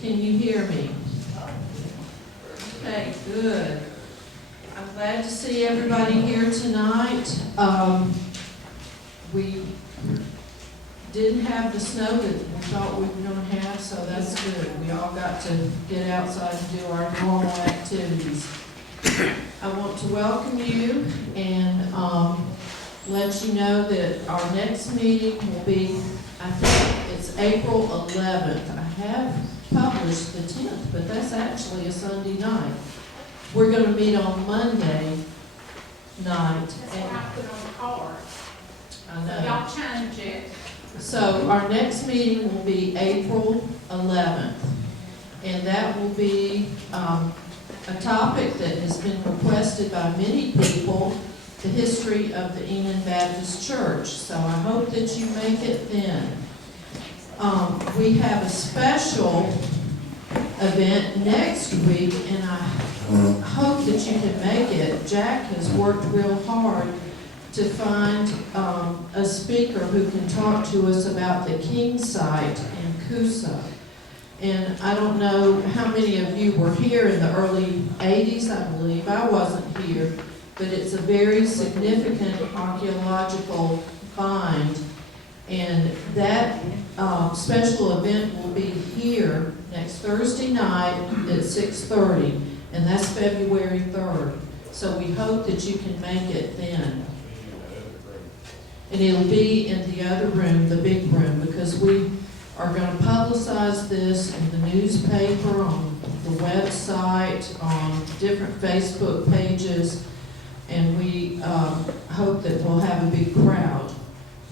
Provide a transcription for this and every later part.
Can you hear me? Okay, good. I'm glad to see everybody here tonight. We didn't have the snow that we thought we were going to have, so that's good. We all got to get outside and do our normal activities. I want to welcome you and let you know that our next meeting will be, I think it's April 11th. I have published the 10th, but that's actually a Sunday night. We're going to meet on Monday night. That's what I put on the card. I know. Y'all change it. So our next meeting will be April 11th, and that will be a topic that has been requested by many people, the history of the Enon Baptist Church. So I hope that you make it then. We have a special event next week, and I hope that you can make it. Jack has worked real hard to find a speaker who can talk to us about the King site in Coosa. And I don't know how many of you were here in the early 80s, I believe. I wasn't here, but it's a very significant archaeological find. And that special event will be here next Thursday night at 6:30, and that's February 3rd. So we hope that you can make it then. And it'll be in the other room, the big room, because we are going to publicize this in the newspaper, on the website, on different Facebook pages, and we hope that we'll have a big crowd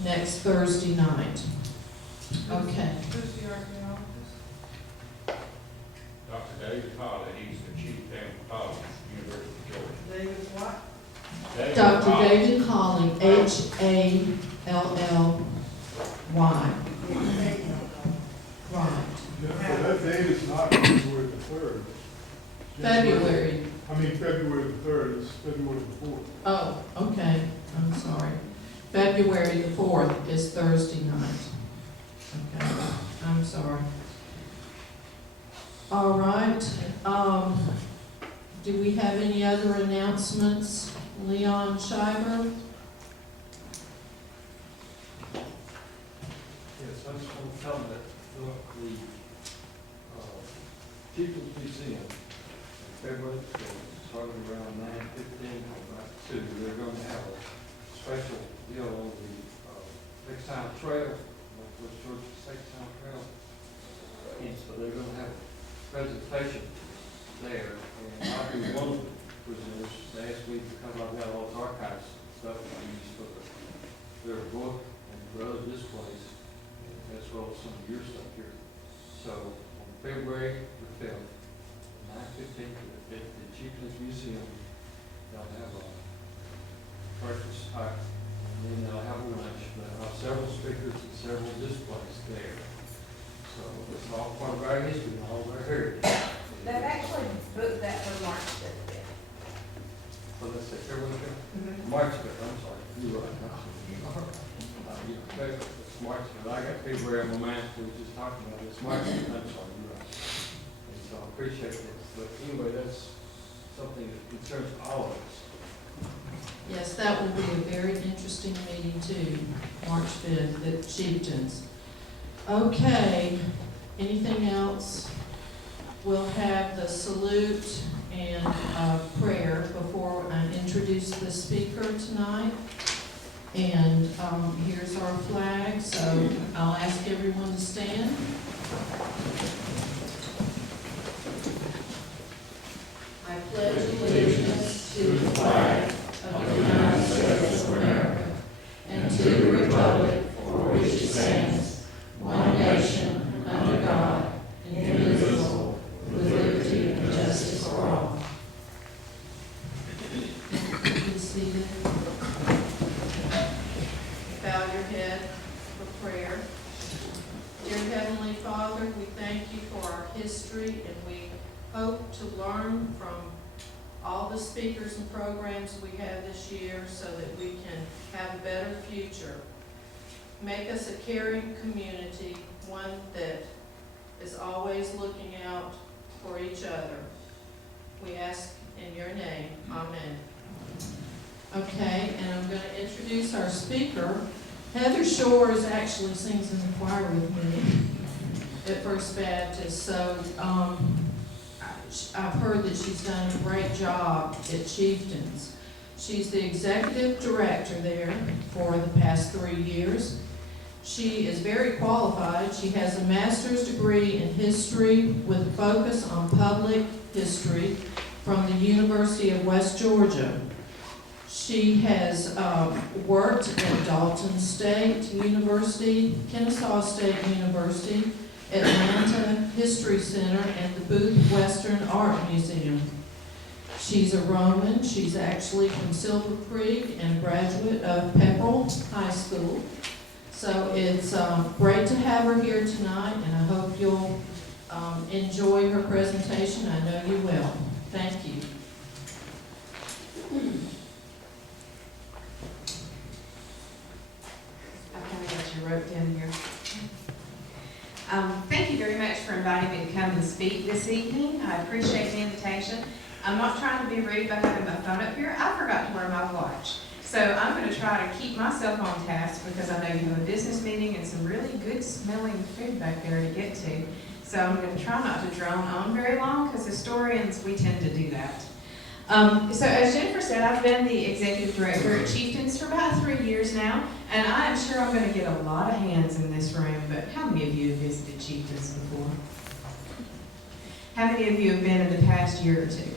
next Thursday night. Okay. Who's the archaeologist? Dr. David Hawley, he's the Chieftains of University of Georgia. David what? Dr. Hawley. David Hawley, Hallly. Right. Yeah, that date is not February the 3rd. February. February the 3rd, it's February the 4th. Oh, okay. I'm sorry. February the 4th is Thursday night. Okay. I'm sorry. All right. Do we have any other announcements? Leon Schreiber? Yes, I just want to tell them that the Chieftains Museum, February, starting around 9:15, about 2, they're going to have a special deal on the Textile Trail, Northwest Georgia Textile Trail. And so they're going to have a presentation there, and I'll be one of the presenters last week because I've got all the archives stuff I use for their book and for other displays, as well as some of your stuff here. So on February the 5th, 9:15 at the Chieftains Museum, they'll have a breakfast hike, and then they'll have a lunch. They'll have several speakers and several displays there. So it's all part of our history and all of our heritage. That actually booked that for March 5th. So let's say February 5th? March 5th, I'm sorry, you're right. It's March 5th, I got February on my mind, we were just talking about this, March 5th, I'm sorry, you're right. And so I appreciate this, but anyway, that's something that concerns all of us. Yes, that will be a very interesting meeting too, March 5th at Chieftains. Okay, anything else? We'll have the salute and prayer before I introduce the speaker tonight. And here's our flag, so I'll ask everyone to stand. I pledge allegiance to the flag of the United States of America and to the republic for which it stands, one nation, under God, indivisible, with liberty and justice for all. Be seated. Bow your head for prayer. Dear Heavenly Father, we thank you for our history, and we hope to learn from all the speakers and programs we have this year so that we can have a better future. Make us a caring community, one that is always looking out for each other. We ask in your name, amen. Okay, and I'm going to introduce our speaker. Heather Shores actually sings in the choir with me at First Baptist, so I've heard that she's done a great job at Chieftains. She's the executive director there for the past 3 years. She is very qualified. She has a master's degree in history with a focus on public history from the University of West Georgia. She has worked at Dalton State University, Kennesaw State University, Atlanta History Center, and the Booth Western Art Museum. She's a Roman. She's actually from Silver Creek and a graduate of Pepperell High School. So it's great to have her here tonight, and I hope you'll enjoy her presentation. I know you will. Thank you. I kind of got your rope down here. Thank you very much for inviting me to come and speak this evening. I appreciate the invitation. I'm not trying to be rude by having my phone up here. I forgot to wear my watch. So I'm going to try to keep myself on task because I know you have a business meeting and some really good smelling food back there to get to. So I'm going to try not to drone on very long because historians, we tend to do that. So as Jennifer said, I've been the executive director at Chieftains for about 3 years now, and I am sure I'm going to get a lot of hands in this room, but how many of you have visited Chieftains before? How many of you have been in the past year or two?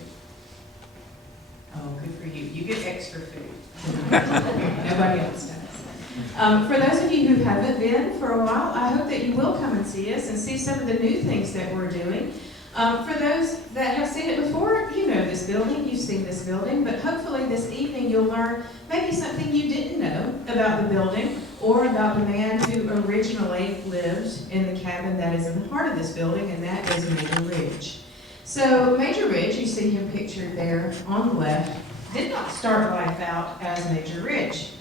Oh, good for you. You get extra food. Nobody else does. For those of you who haven't been for a while, I hope that you will come and see us and see some of the new things that we're doing. For those that have seen it before, you know this building, you've seen this building, but hopefully this evening you'll learn maybe something you didn't know about the building or about the man who originally lived in the cabin that is in the heart of this building, and that is Major Ridge. So Major Ridge, you see him pictured there on the left, did not start life out as Major Ridge.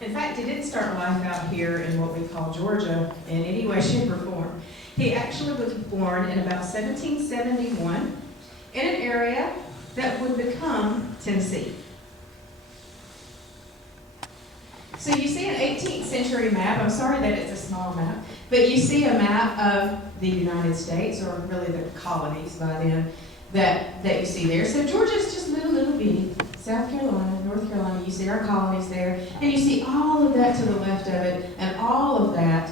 In fact, he didn't start life out here in what we call Georgia in any way, shape, or form. He actually was born in about 1771 in an area that would become Tennessee. So you see an 18th century map. I'm sorry that it's a small map, but you see a map of the United States, or really the colonies by then, that you see there. So Georgia's just little bitty. South Carolina, North Carolina, you see our colonies there, and you see all of that to the left of it, and all of that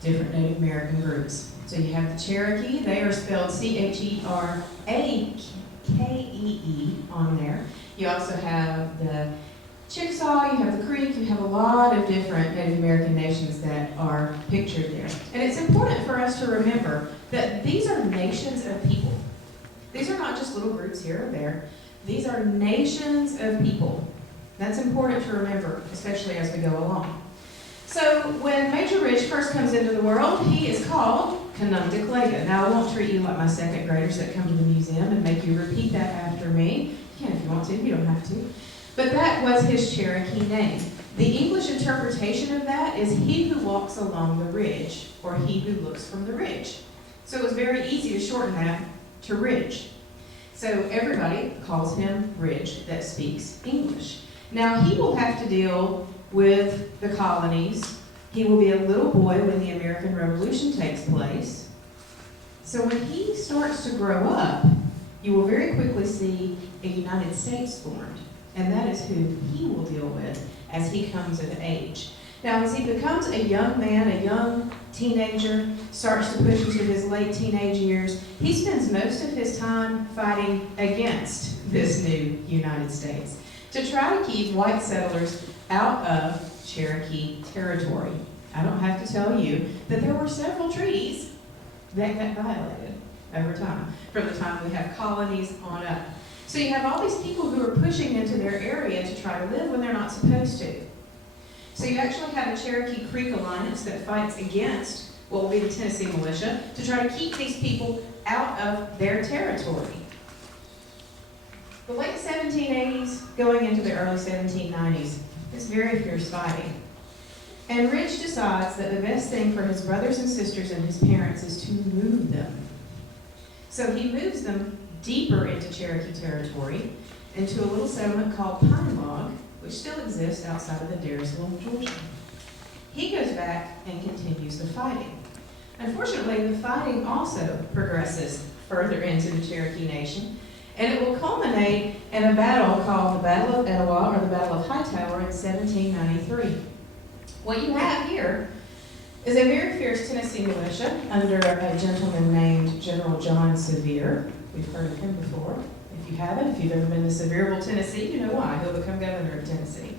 different Native American groups. So you have the Cherokee, they are spelled Cherakee on there. You also have the Chickasaw, you have the Creek, you have a lot of different Native American nations that are pictured there. And it's important for us to remember that these are nations of people. These are not just little groups here or there. These are nations of people. That's important to remember, especially as we go along. So when Major Ridge first comes into the world, he is called Canumdiclaga. Now, I won't treat you like my second graders that come to the museum and make you repeat that after me. You can if you want to, you don't have to. But that was his Cherokee name. The English interpretation of that is he who walks along the ridge, or he who looks from the ridge. So it was very easy to shorten that to Ridge. So everybody calls him Ridge that speaks English. Now he will have to deal with the colonies. He will be a little boy when the American Revolution takes place. So when he starts to grow up, you will very quickly see a United States formed. And that is who he will deal with as he comes of age. Now, as he becomes a young man, a young teenager, starts to push into his late teenage years, he spends most of his time fighting against this new United States to try to keep white settlers out of Cherokee territory. I don't have to tell you that there were several treaties that got violated over time, from the time we have colonies on up. So you have all these people who are pushing into their area to try to live when they're not supposed to. So you actually have a Cherokee Creek Alliance that fights against what will be the Tennessee militia to try to keep these people out of their territory. The late 1780s, going into the early 1790s, is very fierce fighting. And Ridge decides that the best thing for his brothers and sisters and his parents is to move them. So he moves them deeper into Cherokee territory, into a little settlement called Pine Log, which still exists outside of the Daresville, Georgia. He goes back and continues the fighting. Unfortunately, the fighting also progresses further into the Cherokee Nation, and it will culminate in a battle called the Battle of Etowah, or the Battle of Hightower, in 1793. What you have here is a very fierce Tennessee militia under a gentleman named General John Sevier. We've heard of him before. If you haven't, if you've ever been to Sevierville, Tennessee, you know why. He'll become governor of Tennessee.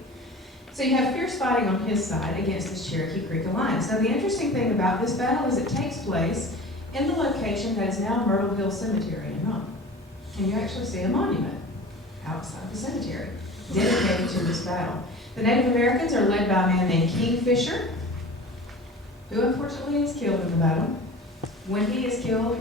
So you have fierce fighting on his side against this Cherokee Creek Alliance. Now, the interesting thing about this battle is it takes place in the location that is now Myrtle Hill Cemetery in Rome. And you actually see a monument outside the cemetery dedicated to this battle. The Native Americans are led by a man named Kingfisher, who unfortunately is killed in the battle. When he is killed,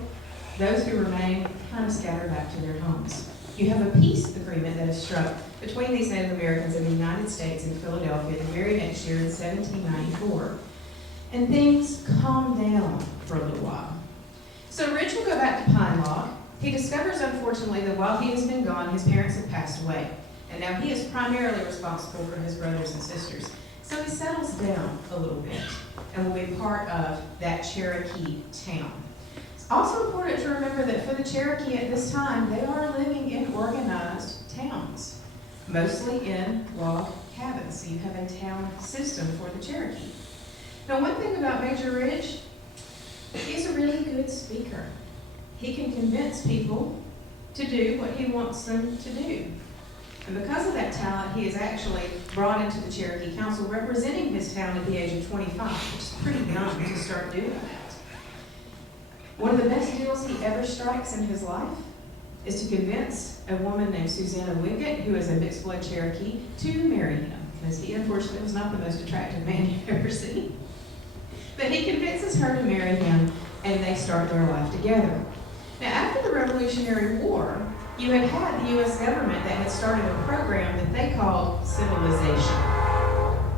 those who remain kind of scatter back to their homes. You have a peace agreement that is struck between these Native Americans and the United States in Philadelphia the very next year in 1794. And things calm down for a little while. So Ridge will go back to Pine Log. He discovers, unfortunately, that while he has been gone, his parents have passed away. And now he is primarily responsible for his brothers and sisters. So he settles down a little bit and will be part of that Cherokee town. It's also important to remember that for the Cherokee at this time, they are living in organized towns, mostly in log cabins. So you have a town system for the Cherokee. Now, one thing about Major Ridge, he's a really good speaker. He can convince people to do what he wants them to do. And because of that talent, he is actually brought into the Cherokee Council representing his town at the age of 25, which is pretty young to start doing that. One of the best deals he ever strikes in his life is to convince a woman named Susanna Wingate, who is a mixed blood Cherokee, to marry him, because he unfortunately was not the most attractive man you've ever seen. But he convinces her to marry him, and they start their life together. Now, after the Revolutionary War, you had the U.S. government that had started a program that they called civilization.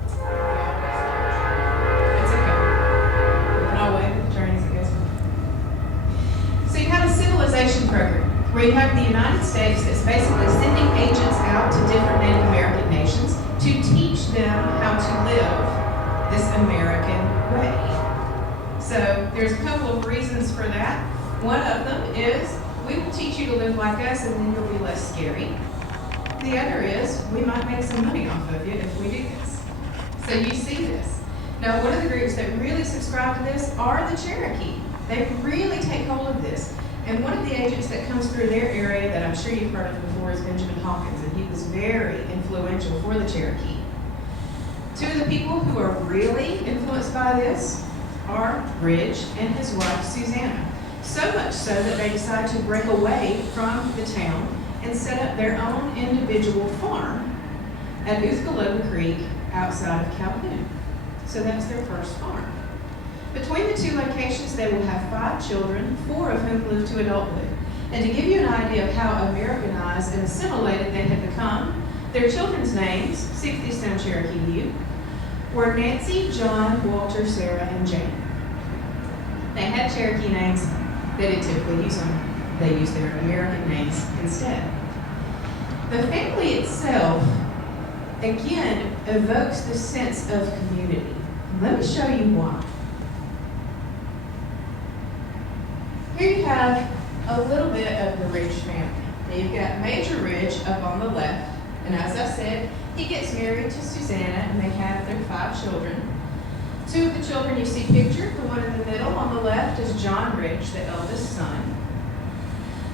It's okay. We can all wave at the trains, I guess. So you have a civilization program where you have the United States that's basically sending agents out to different Native American nations to teach them how to live this American way. So there's a couple of reasons for that. One of them is we will teach you to live like us and then you'll be less scary. The other is we might make some money off of you if we do this. So you see this. Now, one of the groups that really subscribe to this are the Cherokee. They really take hold of this. And one of the agents that comes through their area that I'm sure you've heard of before is Benjamin Hawkins, and he was very influential for the Cherokee. Two of the people who are really influenced by this are Ridge and his wife, Susanna. So much so that they decide to break away from the town and set up their own individual farm at Uthgaloga Creek outside of Calhoun. So that's their first farm. Between the two locations, they will have 5 children, 4 of whom live to adulthood. And to give you an idea of how Americanized and assimilated they had become, their children's names, 60 sound Cherokee to you, were Nancy, John, Walter, Sarah, and Jane. They had Cherokee names. They didn't typically use them. They used their American names instead. The family itself, again, evokes the sense of community. Let me show you why. Here you have a little bit of the Ridge family. Now you've got Major Ridge up on the left, and as I said, he gets married to Susanna, and they have their 5 children. 2 of the children you see pictured, the one in the middle on the left is John Ridge, the eldest son.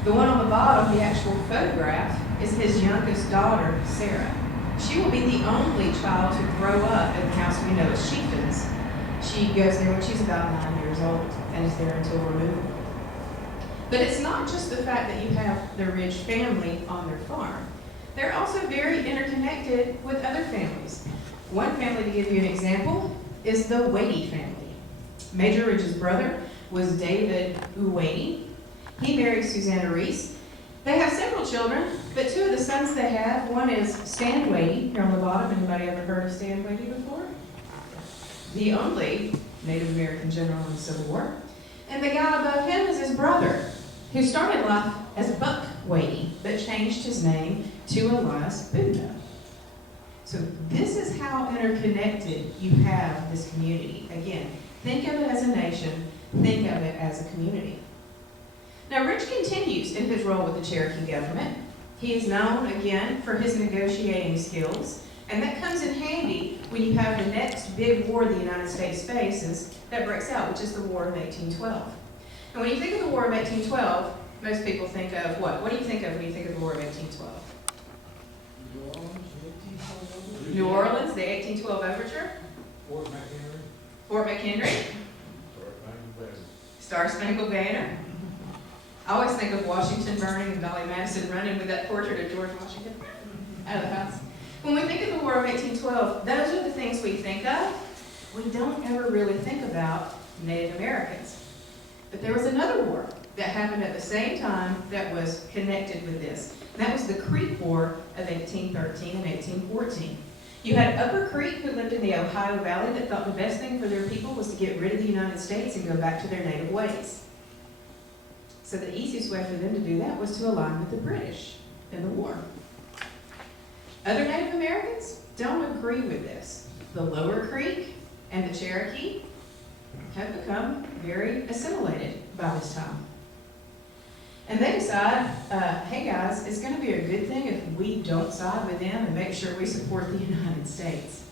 The one on the bottom, the actual photograph, is his youngest daughter, Sarah. She will be the only child to grow up in the house we know as Chieftains. She goes there when she's about 9 years old and is there until removal. But it's not just the fact that you have the Ridge family on their farm. They're also very interconnected with other families. One family, to give you an example, is the Wadey family. Major Ridge's brother was David Uwadey. He married Susanna Reese. They have several children, but 2 of the sons they have, one is Stan Wadey, here on the bottom. Anybody ever heard of Stan Wadey before? the only Native American general in the Civil War. And the guy above him is his brother, who started life as Buck Wadey, but changed his name to Elias Boudreaux. So this is how interconnected you have this community. Again, think of it as a nation, think of it as a community. Now, Rich continues in his role with the Cherokee government. He is known, again, for his negotiating skills, and that comes in handy when you have the next big war the United States faces that breaks out, which is the War of 1812. And when you think of the War of 1812, most people think of what? What do you think of when you think of the War of 1812? New Orleans, the 1812 Overture, Fort McHenry, Star Spangled Banner. I always think of Washington burning and Dolly Madison running with that portrait of George Washington out of the house. When we think of the War of 1812, those are the things we think of. We don't ever really think about Native Americans. But there was another war that happened at the same time that was connected with this. And that was the Creek War of 1813 and 1814. You had Upper Creek, who lived in the Ohio Valley, that thought the best thing for their people was to get rid of the United States and go back to their native ways. So the easiest way for them to do that was to align with the British in the war. Other Native Americans don't agree with this. The Lower Creek and the Cherokee have become very assimilated by this time. And they decide, hey guys, it's going to be a good thing if we don't side with them and make sure we support the United States.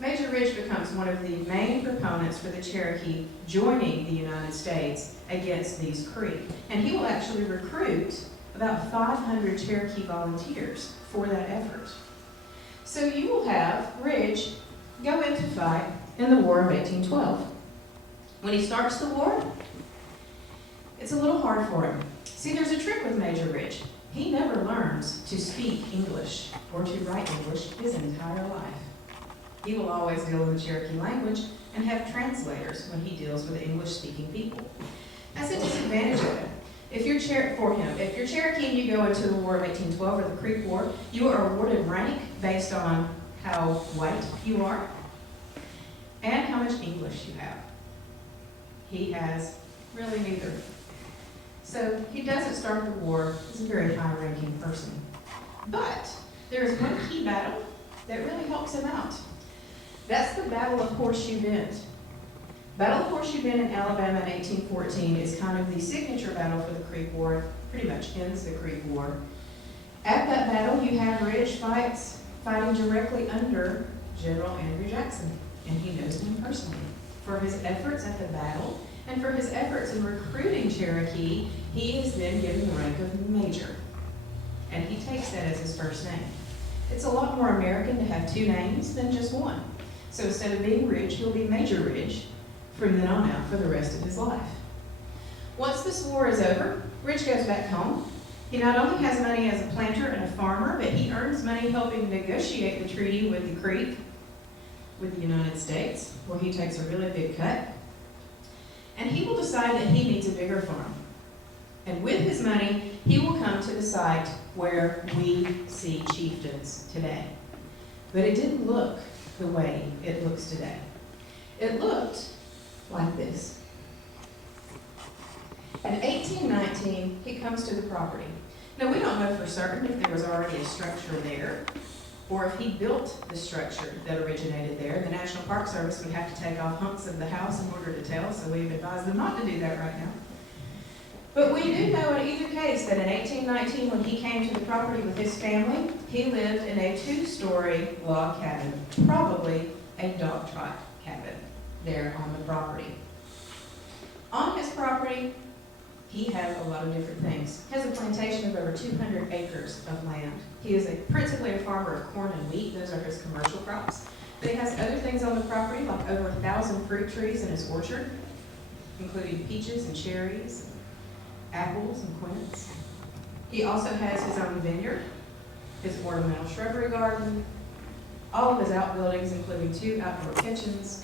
Major Ridge becomes one of the main proponents for the Cherokee joining the United States against these Creek. And he will actually recruit about 500 Cherokee volunteers for that effort. So you will have Ridge go in to fight in the War of 1812. When he starts the war, it's a little hard for him. See, there's a trick with Major Ridge. He never learns to speak English or to write English his entire life. He will always deal in the Cherokee language and have translators when he deals with English-speaking people. That's a disadvantage of it. If you're Cherokee and you go into the War of 1812 or the Creek War, you are awarded rank based on how white you are and how much English you have. He has really neither. So he doesn't start the war as a very high-ranking person. But there is one key battle that really helps him out. That's the Battle of Horseshoe Bend. Battle of Horseshoe Bend in Alabama in 1814 is kind of the signature battle for the Creek War. Pretty much ends the Creek War. At that battle, you have Ridge fighting directly under General Andrew Jackson, and he knows him personally. For his efforts at the battle and for his efforts in recruiting Cherokee, he is then given the rank of Major, and he takes that as his first name. It's a lot more American to have two names than just one. So instead of being Ridge, he'll be Major Ridge from then on out for the rest of his life. Once this war is over, Ridge goes back home. He not only has money as a planter and a farmer, but he earns money helping negotiate the treaty with the Creek, with the United States, where he takes a really big cut. And he will decide that he needs a bigger farm. And with his money, he will come to the site where we see Chieftains today. But it didn't look the way it looks today. It looked like this. In 1819, he comes to the property. Now, we don't know for certain if there was already a structure there, or if he built the structure that originated there. The National Park Service would have to take off hunks of the house in order to tell, so we've advised them not to do that right now. But we do know in either case that in 1819, when he came to the property with his family, he lived in a 2-story log cabin, probably a dog trot cabin, there on the property. On his property, he has a lot of different things. He has a plantation of over 200 acres of land. He is principally a farmer of corn and wheat. Those are his commercial crops. But he has other things on the property, like over 1,000 fruit trees in his orchard, including peaches and cherries, apples and quince. He also has his own vineyard, his ornamental shrubbery garden, all of his outbuildings, including 2 outdoor kitchens,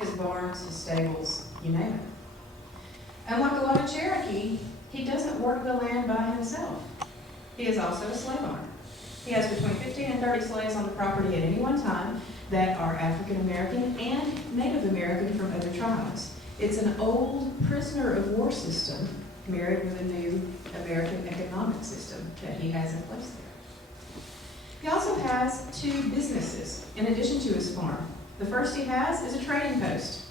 his barns, his stables, you name it. And like a lot of Cherokee, he doesn't work the land by himself. He is also a slave owner. He has between 15 and 30 slaves on the property at any one time, that are African American and Native American from other tribes. It's an old prisoner of war system married with a new American economic system that he has in place there. He also has 2 businesses in addition to his farm. The first he has is a trading post,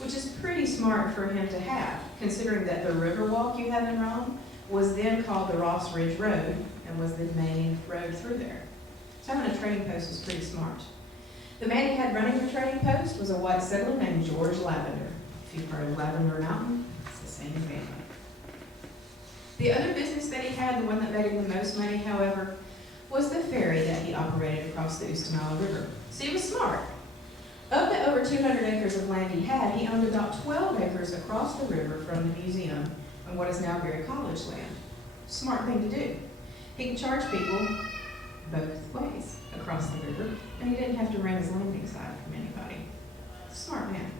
which is pretty smart for him to have, considering that the Riverwalk you have in Rome was then called the Ross Ridge Road and was the main road through there. So having a trading post is pretty smart. The man he had running the trading post was a white settler named George Lavender. If you've heard of Lavender Mountain, it's the same family. The other business that he had, the one that made him the most money, however, was the ferry that he operated across the Ustamala River. So he was smart. Of the over 200 acres of land he had, he owned about 12 acres across the river from the museum on what is now Berry College land. Smart thing to do. He could charge people both ways across the river, and he didn't have to rent his landing site from anybody. Smart man.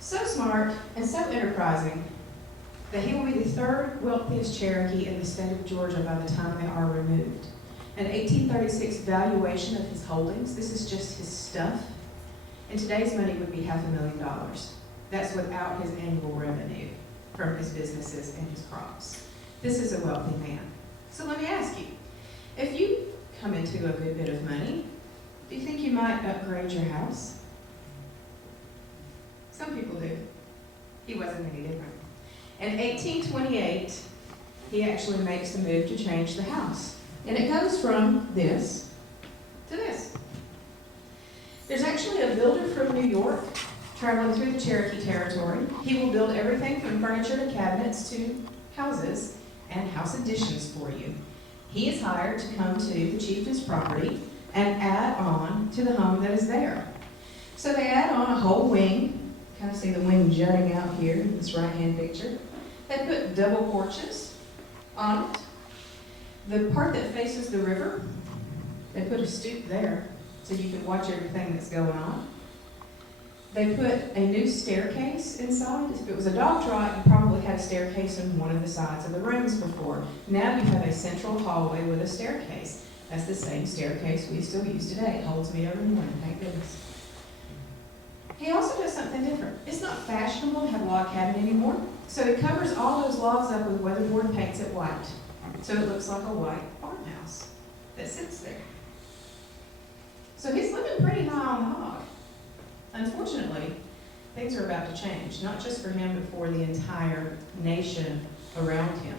So smart and so enterprising that he will be the 3rd wealthiest Cherokee in the state of Georgia by the time they are removed. An 1836 valuation of his holdings, this is just his stuff, in today's money would be $500,000. That's without his annual revenue from his businesses and his crops. This is a wealthy man. So let me ask you, if you come into a good bit of money, do you think you might upgrade your house? Some people do. He wasn't any different. In 1828, he actually makes the move to change the house. And it goes from this to this. There's actually a builder from New York traveling through the Cherokee territory. He will build everything from furniture to cabinets to houses and house additions for you. He is hired to come to the Chieftains' property and add on to the home that is there. So they add on a whole wing. Kind of see the wing jutting out here in this right-hand picture. They put double porches on it. The part that faces the river, they put a stoop there so you can watch everything that's going on. They put a new staircase inside. If it was a dog trot, you probably had a staircase in one of the sides of the rooms before. Now you have a central hallway with a staircase. That's the same staircase we still use today. It holds me every morning, thank goodness. He also does something different. It's not fashionable to have a log cabin anymore, so he covers all those logs up with weatherboard and paints it white. So it looks like a white farmhouse that sits there. So he's living pretty high on the hog. Unfortunately, things are about to change, not just for him, but for the entire nation around him.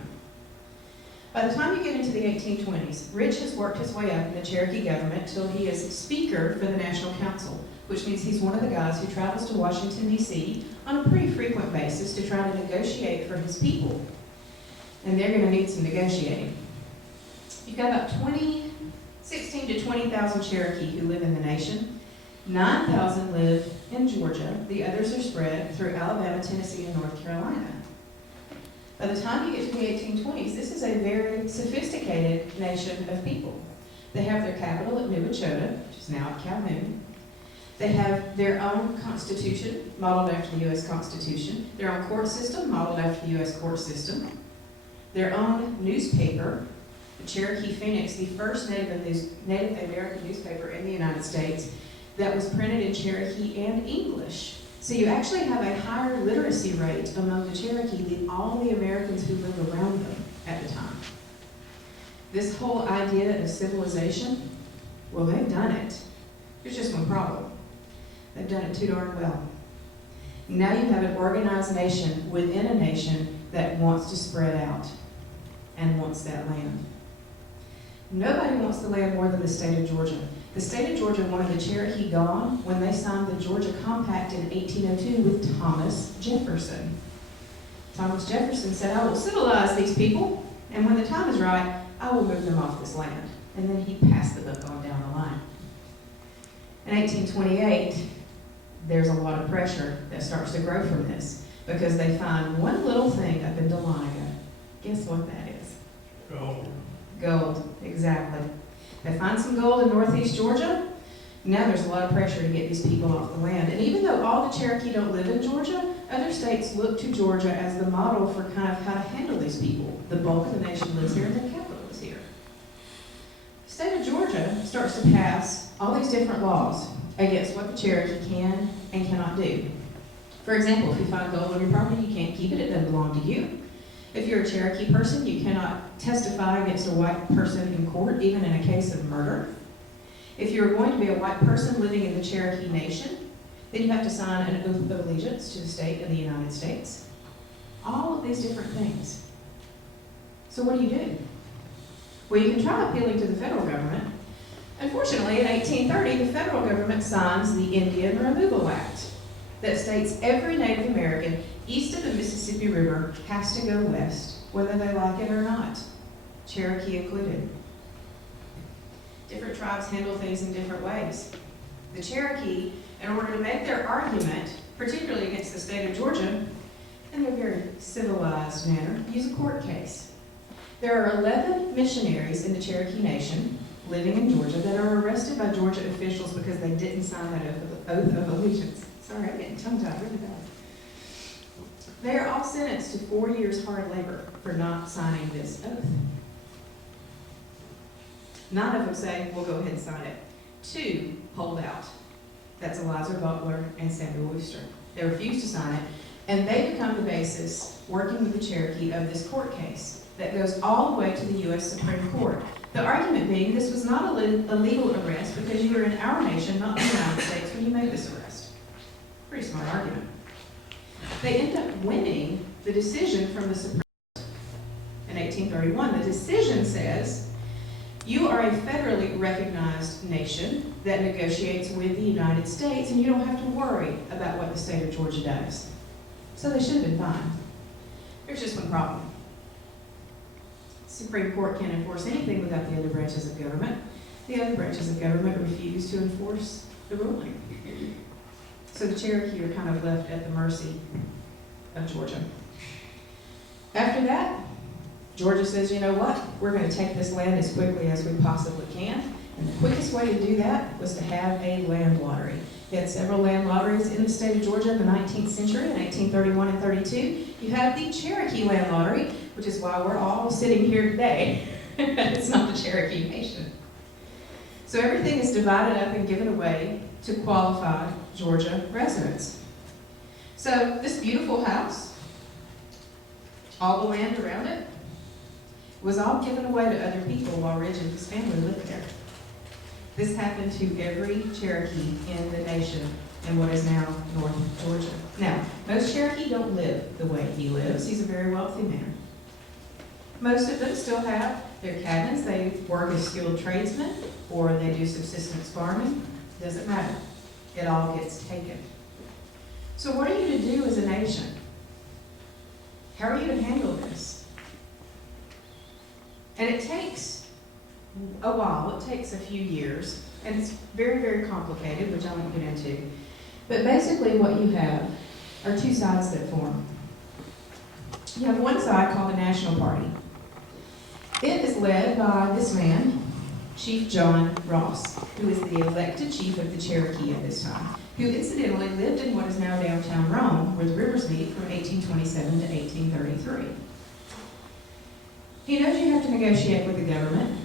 By the time you get into the 1820s, Rich has worked his way up in the Cherokee government till he is Speaker for the National Council, which means he's one of the guys who travels to Washington, D.C. on a pretty frequent basis to try to negotiate for his people. And they're going to need some negotiating. You've got about 16 to 20,000 Cherokee who live in the nation. 9,000 live in Georgia. The others are spread through Alabama, Tennessee, and North Carolina. By the time you get to the 1820s, this is a very sophisticated nation of people. They have their capital at New Echota, which is now at Calhoun. They have their own constitution, modeled after the U.S. Constitution, their own court system, modeled after the U.S. court system, their own newspaper, the Cherokee Phoenix, the first Native American newspaper in the United States that was printed in Cherokee and English. So you actually have a higher literacy rate among the Cherokee than all the Americans who live around them at the time. This whole idea of civilization, well, they've done it. There's just one problem. They've done it too darn well. Now you have an organized nation within a nation that wants to spread out and wants that land. Nobody wants the land more than the state of Georgia. The state of Georgia wanted the Cherokee gone when they signed the Georgia Compact in 1802 with Thomas Jefferson. Thomas Jefferson said, I will civilize these people, and when the time is right, I will move them off this land. And then he passed the buck on down the line. In 1828, there's a lot of pressure that starts to grow from this because they find one little thing up in Dahlonega. Guess what that is? Gold. Gold, exactly. They find some gold in northeast Georgia. Now there's a lot of pressure to get these people off the land. And even though all the Cherokee don't live in Georgia, other states look to Georgia as the model for kind of how to handle these people. The bulk of the nation lives here and the capital is here. The state of Georgia starts to pass all these different laws against what the Cherokee can and cannot do. For example, if you find gold on your property, you can't keep it, it doesn't belong to you. If you're a Cherokee person, you cannot testify against a white person in court, even in a case of murder. If you're going to be a white person living in the Cherokee Nation, then you have to sign an oath of allegiance to the state of the United States. All of these different things. So what do? Well, you can try appealing to the federal government. Unfortunately, in 1830, the federal government signs the Indian Removal Act that states every Native American east of the Mississippi River has to go west, whether they like it or not, Cherokee included. Different tribes handle things in different ways. The Cherokee, in order to make their argument, particularly against the state of Georgia, in their very civilized manner, use a court case. There are 11 missionaries in the Cherokee Nation living in Georgia that are arrested by Georgia officials because they didn't sign that oath of allegiance. Sorry, I'm getting tongue-tied really bad. They are all sentenced to 4 years hard labor for not signing this oath. None of them say, we'll go ahead and sign it. 2 hold out. That's Eliza Butler and Samuel Wooster. They refuse to sign it, and they become the basis, working with the Cherokee, of this court case that goes all the way to the U.S. Supreme Court. The argument being this was not a legal arrest because you were in our nation, not the United States, when you made this arrest. Pretty smart argument. They end up winning the decision from the Supreme Court in 1831. The decision says, you are a federally recognized nation that negotiates with the United States, and you don't have to worry about what the state of Georgia does. So they should have been fine. There's just one problem. The Supreme Court can't enforce anything without the other branches of government. The other branches of government refuse to enforce the ruling. So the Cherokee are kind of left at the mercy of Georgia. After that, Georgia says, you know what? We're going to take this land as quickly as we possibly can. And the quickest way to do that was to have a land lottery. You had several land lotteries in the state of Georgia in the 19th century, in 1831 and 32. You have the Cherokee Land Lottery, which is why we're all sitting here today. It's not the Cherokee Nation. So everything is divided up and given away to qualified Georgia residents. So this beautiful house, all the land around it, was all given away to other people while Ridge and his family lived there. This happened to every Cherokee in the nation in what is now North Georgia. Now, most Cherokee don't live the way he lives. He's a very wealthy man. Most of them still have their cabins. They work as skilled tradesmen or they do subsistence farming. Doesn't matter. It all gets taken. So what are you to do as a nation? How are you to handle this? And it takes a while. It takes a few years. And it's very, very complicated, which I won't get into. But basically what you have are two sides that form. You have one side called the National Party. It is led by this man, Chief John Ross, who is the elected chief of the Cherokee at this time, who incidentally lived in what is now downtown Rome, where the rivers meet, from 1827 to 1833. He knows you have to negotiate with the government.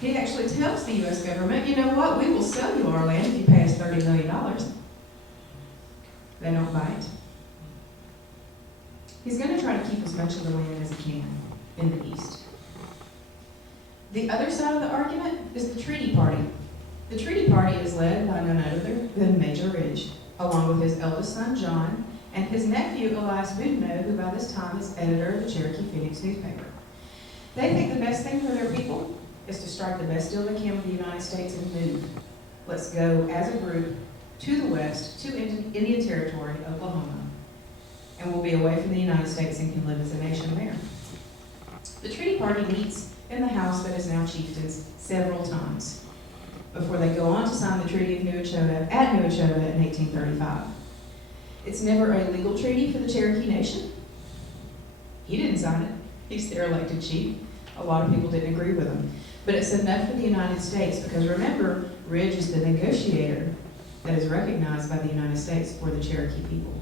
He actually tells the U.S. government, you know what, we will sell you our land if you pay us $30 million. They don't bite. He's going to try to keep as much of the land as he can in the East. The other side of the argument is the Treaty Party. The Treaty Party is led by none other than Major Ridge, along with his eldest son, John, and his nephew, Elias Boudinot, who by this time is editor of the Cherokee Phoenix newspaper. They think the best thing for their people is to strike the best deal they can with the United States and move. Let's go as a group to the west, to Indian Territory, Oklahoma, and we'll be away from the United States and can live as a nation there. The Treaty Party meets in the house that is now Chieftains several times before they go on to sign the Treaty of New Echota at New Echota in 1835. It's never a legal treaty for the Cherokee Nation. He didn't sign it. He's their elected chief. A lot of people didn't agree with him. But it's enough for the United States because remember, Ridge is the negotiator that is recognized by the United States for the Cherokee people.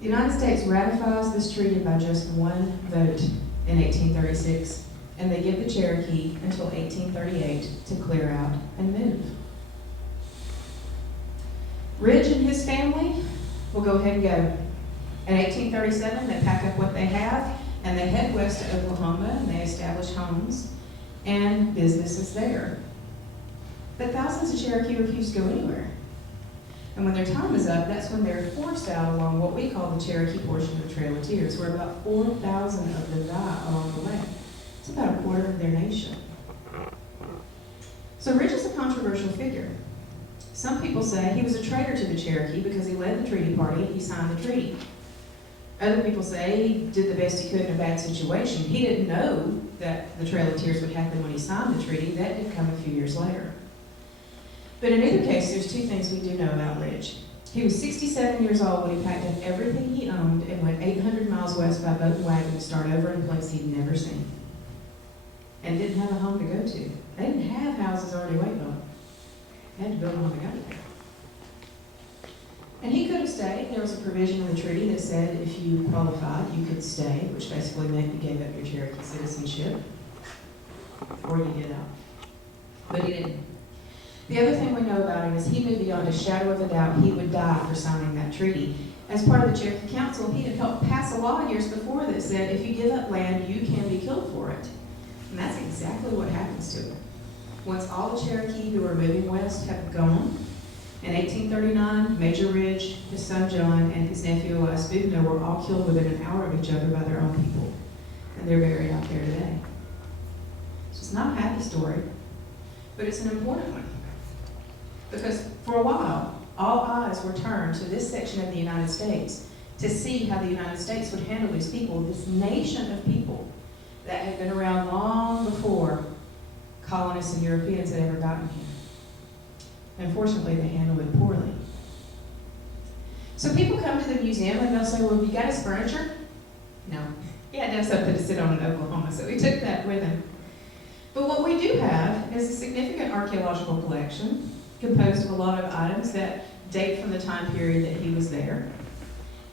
The United States ratifies this treaty by just one vote in 1836. and they give the Cherokee until 1838 to clear out and move. Ridge and his family will go ahead and go. In 1837, they pack up what they have, and they head west to Oklahoma, and they establish homes and businesses there. But thousands of Cherokee refuse to go anywhere. And when their time is up, that's when they're forced out along what we call the Cherokee portion of the Trail of Tears, where about 4,000 of them die along the way. It's about a quarter of their nation. So Ridge is a controversial figure. Some people say he was a traitor to the Cherokee because he led the treaty party and he signed the treaty. Other people say he did the best he could in a bad situation. He didn't know that the Trail of Tears would happen when he signed the treaty. That did come a few years later. But in either case, there's two things we do know about Ridge. He was 67 years old when he packed up everything he owned and went 800 miles west by boat and wagon to start over in a place he'd never seen. And didn't have a home to go to. They didn't have houses already waiting on them. They had to build one to go there. And he could have stayed. There was a provision in the treaty that said if you qualified, you could stay, which basically meant you gave up your Cherokee citizenship, or you get out. But he didn't. The other thing we know about him is he knew beyond a shadow of a doubt he would die for signing that treaty. As part of the Cherokee Council, he had helped pass a law years before that said if you give up land, you can be killed for it. And that's exactly what happens to him. Once all the Cherokee who were moving west have gone, in 1839, Major Ridge, his son John, and his nephew Elias Bugno were all killed within an hour of each other by their own people. And they're buried out there today. So it's not a happy story, but it's an important one. Because for a while, all eyes were turned to this section of the United States to see how the United States would handle these people, this nation of people that had been around long before colonists and Europeans had ever gotten here. Unfortunately, they handled it poorly. So people come to the museum and they'll say, well, have you got his furniture? No. He had to have something to sit on in Oklahoma, so we took that with him. But what we do have is a significant archaeological collection composed of a lot of items that date from the time period that he was there.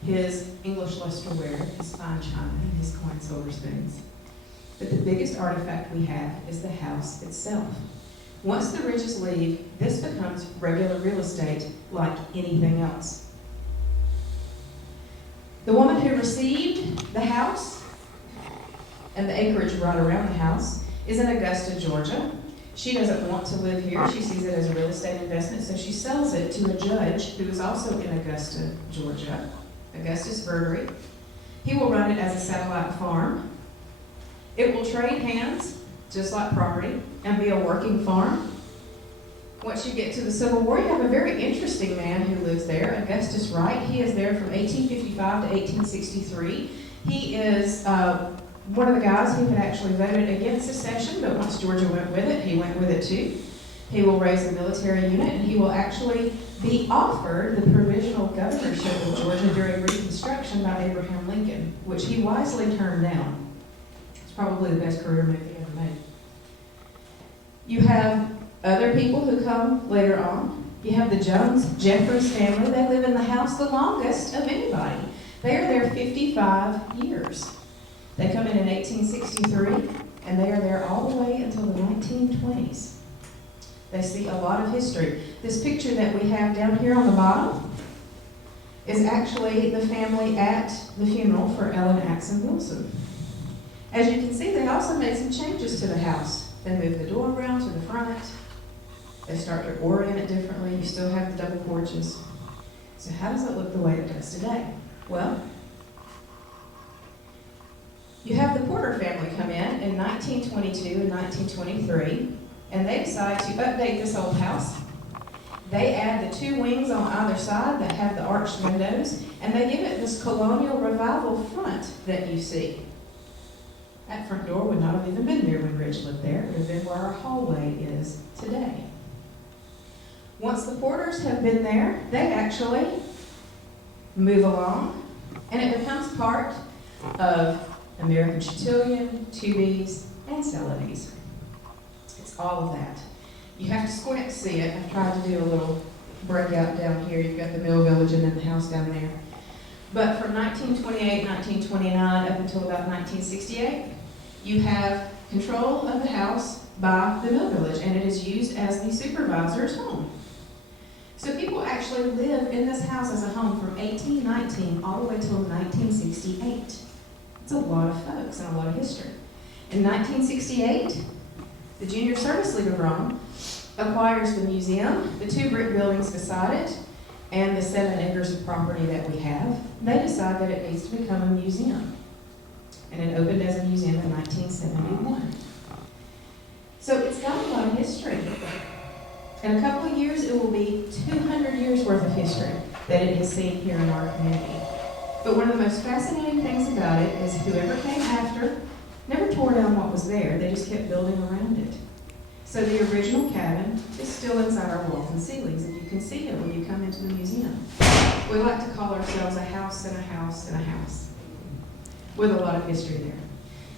His English lustreware, his fine china, and his coin silver spoons. But the biggest artifact we have is the house itself. Once the Ridges leave, this becomes regular real estate like anything else. The woman who received the house and the acreage right around the house is in Augusta, Georgia. She doesn't want to live here. She sees it as a real estate investment, so she sells it to a judge who is also in Augusta, Georgia, Augustus Verdery. He will run it as a satellite farm. It will trade hands, just like property, and be a working farm. Once you get to the Civil War, you have a very interesting man who lives there, Augustus Wright. He is there from 1855 to 1863. He is one of the guys who had actually voted against secession, but once Georgia went with it, he went with it too. He will raise a military unit, and he will actually be offered the provisional governorship of Georgia during Reconstruction by Abraham Lincoln, which he wisely turned down. It's probably the best career move he ever made. You have other people who come later on. You have the Jones-Jeffries family. They live in the house the longest of anybody. They are there 55 years. They come in 1863, and they are there all the way until the 1920s. They see a lot of history. This picture that we have down here on the bottom is actually the family at the funeral for Ellen Axon Wilson. As you can see, they also made some changes to the house. They moved the door around to the front. They start to orient it differently. You still have the double porches. So how does it look the way it does today? Well, you have the Porter family come in 1922 and 1923, and they decide to update this old house. They add the two wings on either side that have the arched windows, and they give it this colonial revival front that you see. That front door would not have even been there when Ridge lived there. It would have been where our hallway is today. Once the Porters have been there, they actually move along, and it becomes part of American Chatillion, Tubies, and Celanese. It's all of that. You have to squint to see it. I've tried to do a little breakout down here. You've got the Mill Village and then the house down there. But from 1928, 1929 up until about 1968, you have control of the house by the Mill Village, and it is used as the supervisor's home. So people actually live in this house as a home from 1819 all the way till 1968. It's a lot of folks and a lot of history. In 1968, the Junior Service League of Rome acquires the museum, the 2 brick buildings beside it, and the 7 acres of property that we have. They decide that it needs to become a museum. And it opened as a museum in 1971. So it's got a lot of history. In a couple of years, it will be 200 years worth of history that it has seen here in our community. But one of the most fascinating things about it is whoever came after never tore down what was there. They just kept building around it. So the original cabin is still inside our walls and ceilings, and you can see it when you come into the museum. We like to call ourselves a house and a house and a house, with a lot of history there.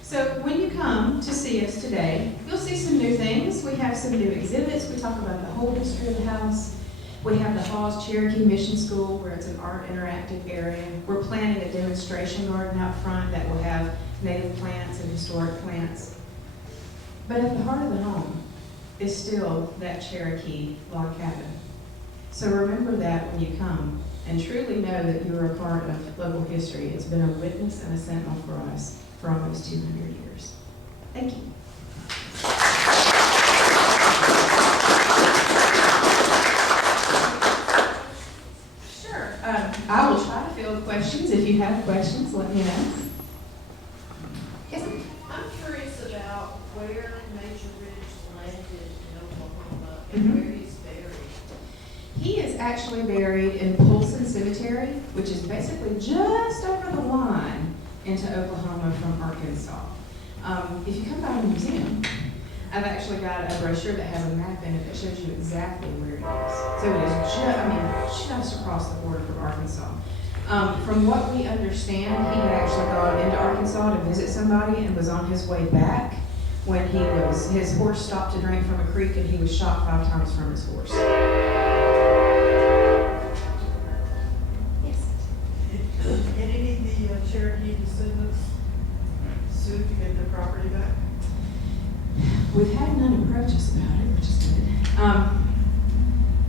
So when you come to see us today, you'll see some new things. We have some new exhibits. We talk about the whole history of the house. We have the Hawes Cherokee Mission School, where it's an art interactive area. We're planning a demonstration garden out front that will have native plants and historic plants. But at the heart of the home is still that Cherokee log cabin. So remember that when you come, and truly know that you are a part of local history. It's been a witness and a sentinel for us for almost 200 years. Thank you. Sure. I will try to field questions. If you have questions, let me know. Yes, ma'am. I'm curious about where Major Ridge landed in Oklahoma Mhm. and where he's buried. He is actually buried in Polson Cemetery, which is basically just over the line into Oklahoma from Arkansas. If you come by the museum, I've actually got a brochure that has a map in it that shows you exactly where it is. So it is just across the border from Arkansas. From what we understand, he had actually gone into Arkansas to visit somebody and was on his way back when his horse stopped to drink from a creek and he was shot 5 times from his horse. Yes. Did any of the Cherokee descendants sue to get their property back? We've had none approach us about it, which is good.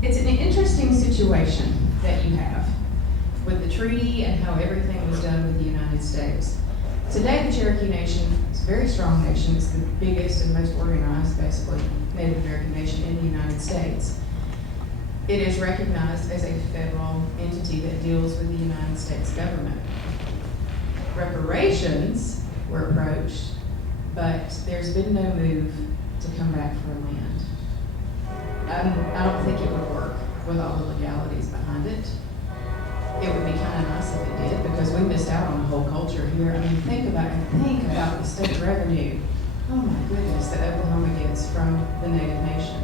It's an interesting situation that you have with the treaty and how everything was done with the United States. Today, the Cherokee Nation is a very strong nation. It's the biggest and most organized, basically, Native American nation in the United States. It is recognized as a federal entity that deals with the United States government. Reparations were approached, but there's been no move to come back for land. I don't think it would work with all the legalities behind it. It would be kind of nice if it did, because we missed out on the whole culture here. I mean, think about the state revenue. Oh my goodness, that Oklahoma gets from the Native Nation.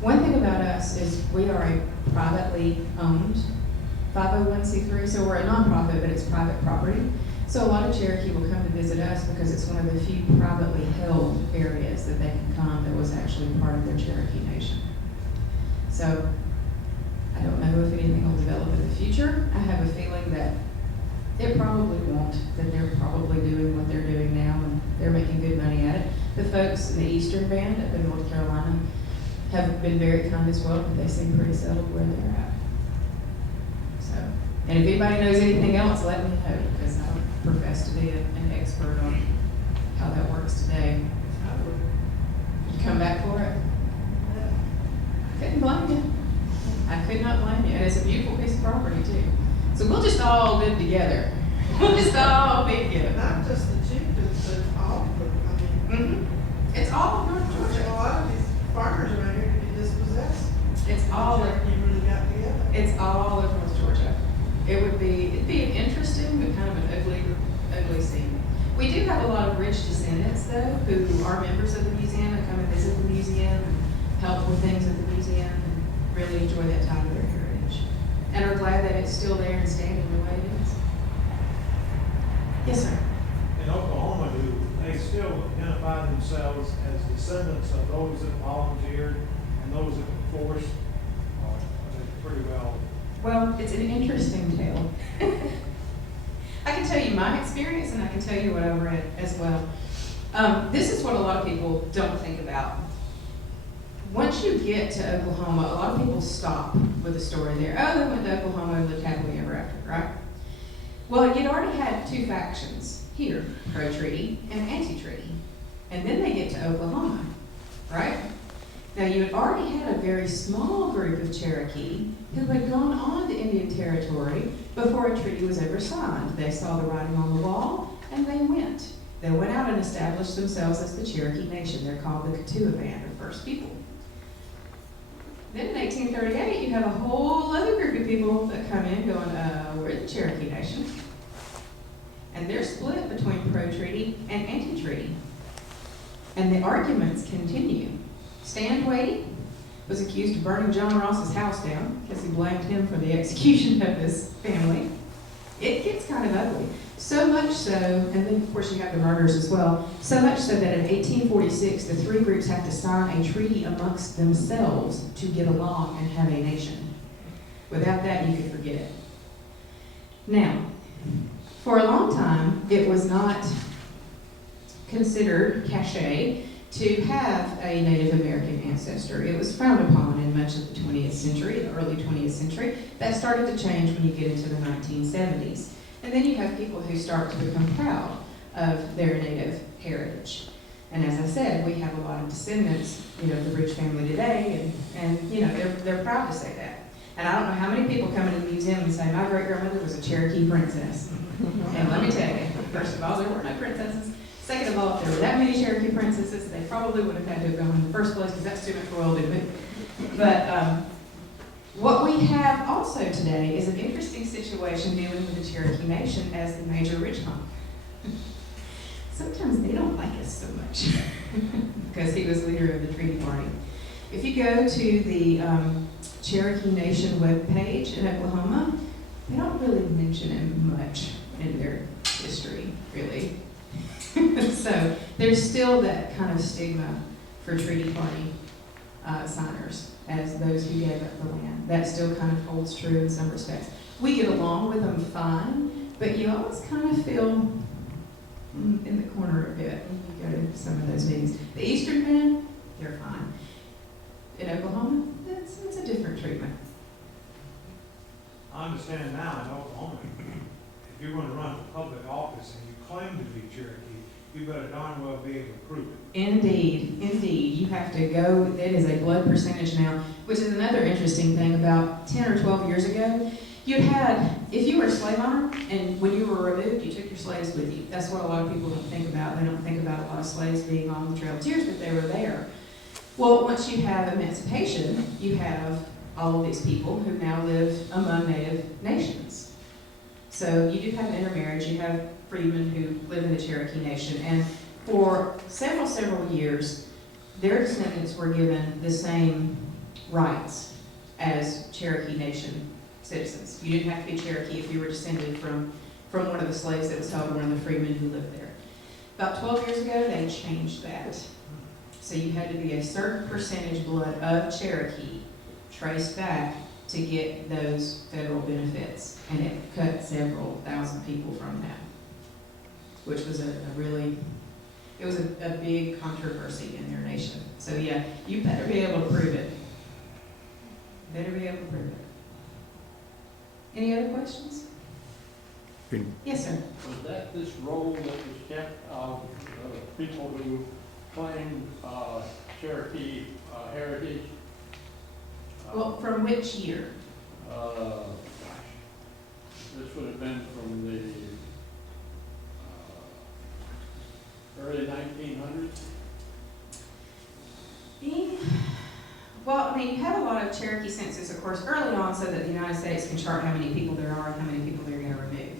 One thing about us is we are a privately owned 501c3, so we're a nonprofit, but it's private property. So a lot of Cherokee will come to visit us because it's one of the few privately held areas that they can come that was actually part of their Cherokee Nation. So I don't know if anything will develop in the future. I have a feeling that it probably won't, that they're probably doing what they're doing now and they're making good money at it. The folks in the Eastern Band up in North Carolina have been very kind as well, but they seem pretty settled where they're at. So, and if anybody knows anything else, let me know, because I don't profess to be an expert on how that works today. You come back for it? I couldn't blame you. I could not blame you. And it's a beautiful piece of property too. So we'll just all live together. We'll just all be together. Not just the chieftains, but all of them. I mean, It's all of North a Georgia. lot of these farmers around here could be dispossessed. It's all of, Cherokee really got together. it's all of North Georgia. It'd be an interesting but kind of an ugly scene. We do have a lot of rich descendants though, who are members of the museum and come and visit the museum and help with things at the museum and really enjoy that time of their heritage. And are glad that it's still there and standing the way it is. Yes, sir. In Oklahoma, do they still identify themselves as descendants of those that volunteered and those that were forced? Or are they pretty well? Well, it's an interesting tale. I can tell you my experience and I can tell you what I've read as well. This is what a lot of people don't think about. Once you get to Oklahoma, a lot of people stop with the story there. Oh, they went to Oklahoma and lived happily ever after, right? Well, you'd already had two factions here, pro-treaty and anti-treaty. And then they get to Oklahoma, right? Now, you had already had a very small group of Cherokee who had gone on to Indian Territory before a treaty was ever signed. They saw the writing on the wall, and they went. They went out and established themselves as the Cherokee Nation. They're called the Kituah Band, or First People. Then in 1838, you have a whole other group of people that come in going, we're the Cherokee Nation. And they're split between pro-treaty and anti-treaty. And the arguments continue. Stanway was accused of burning John Ross's house down because he blamed him for the execution of his family. It gets kind of ugly. So much so, and then of course you have the murders as well, so much so that in 1846 the three groups have to sign a treaty amongst themselves to get along and have a nation. Without that, you could forget it. Now, for a long time, it was not considered cachet to have a Native American ancestor. It was frowned upon in much of the 20th century, the early 20th century. That started to change when you get into the 1970s. And then you have people who start to become proud of their Native heritage. And as I said, we have a lot of descendants, of the Rich family today, and they're proud to say that. And I don't know how many people come into the museum and say, my great-grandmother was a Cherokee princess. And let me tell you, first of all, there were no princesses. Second of all, if there were that many Cherokee princesses, they probably would have had to have gone in the first place, because that's too much royalty to move. But what we have also today is an interesting situation dealing with the Cherokee Nation as the major rich hunk. Sometimes they don't like us so much because he was leader of the Treaty Party. If you go to the Cherokee Nation webpage in Oklahoma, they don't really mention him much in their history, really. So there's still that kind of stigma for Treaty Party signers as those who gave up the land. That still kind of holds true in some respects. We get along with them fine, but you always kind of feel in the corner a bit when you go to some of those meetings. The Eastern men, they're fine. In Oklahoma, it's a different treatment. I understand now in Oklahoma, if you're going to run for public office and you claim to be Cherokee, you better darn well be able to prove it. Indeed, indeed. You have to go, it is a blood percentage now, which is another interesting thing. About 10 or 12 years ago, you had, if you were a slave owner, and when you were removed, you took your slaves with you. That's what a lot of people don't think about. They don't think about a lot of slaves being on the Trail of Tears, but they were there. Well, once you have emancipation, you have all of these people who now live among Native nations. So you do have intermarriage, you have freedmen who live in the Cherokee Nation, and for several years, their descendants were given the same rights as Cherokee Nation citizens. You didn't have to be Cherokee if you were descended from one of the slaves that was held, or one of the freedmen who lived there. About 12 years ago, they changed that. So you had to be a certain percentage blood of Cherokee traced back to get those federal benefits, and it cut several thousand people from that, which was a big controversy in their nation. So yeah, you better be able to prove it. Better be able to prove it. Any other questions? Yes, sir. Was that this role that was kept of people who claimed Cherokee heritage? Well, from which year? This would have been from the early 1900s. Well, I mean, you have a lot of Cherokee census, of course, early on, so that the United States can chart how many people there are and how many people they're going to remove.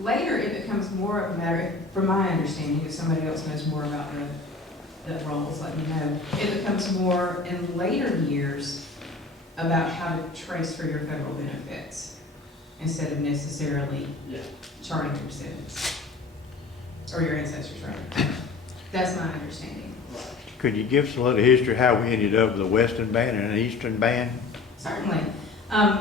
Later, it becomes more of a matter, from my understanding, if somebody else knows more about the roles, let me know. It becomes more in later years about how to trace for your federal benefits instead of necessarily charting your descendants, or your ancestors, rather. That's my understanding. Could you give us a little history how we ended up with a Western band and an Eastern band? Certainly.